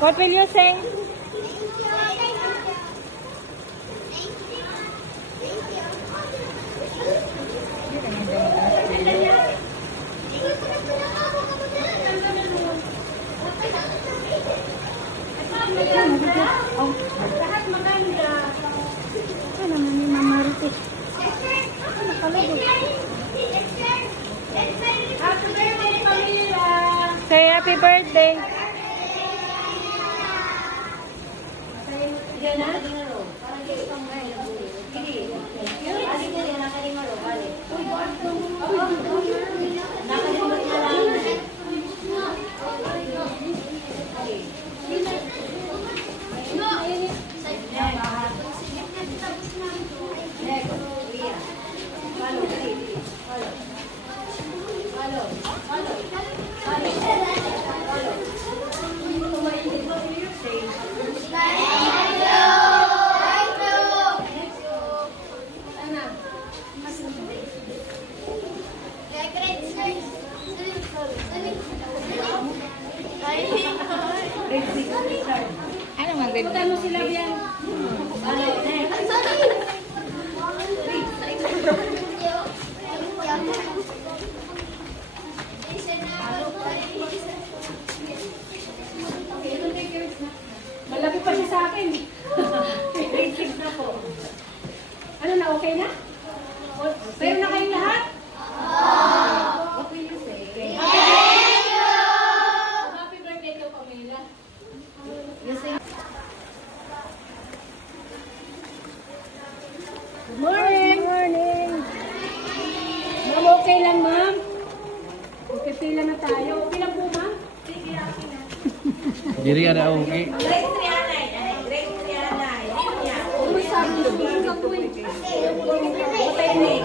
What will you sing? Lahat maganda. Ano naman ni Mama Ruti? Nakalagod. Happy birthday, Pamela! Say happy birthday. Yan na? Parang kayo pang gaya. Sige. Alin na yan, nakalimaro. Balik. Uy, bakit? Nakalimaro na lang. Ano man good? Punta mo sila yan. Malaki pa siya sa akin. Grade 6 na po. Ano na, okay na? Pero na kayong lahat? What will you say? Thank you! Happy birthday to Pamela. You say good morning! Good morning. Ma'am, okay lang, ma'am? Okay, pila na tayo. Okay lang po, ma'am? Sige, okay na. Diri ada okay. Grade 3 anay. Grade 3 anay. Ano sabi niyo? Hindi ka po eh. Patay na eh.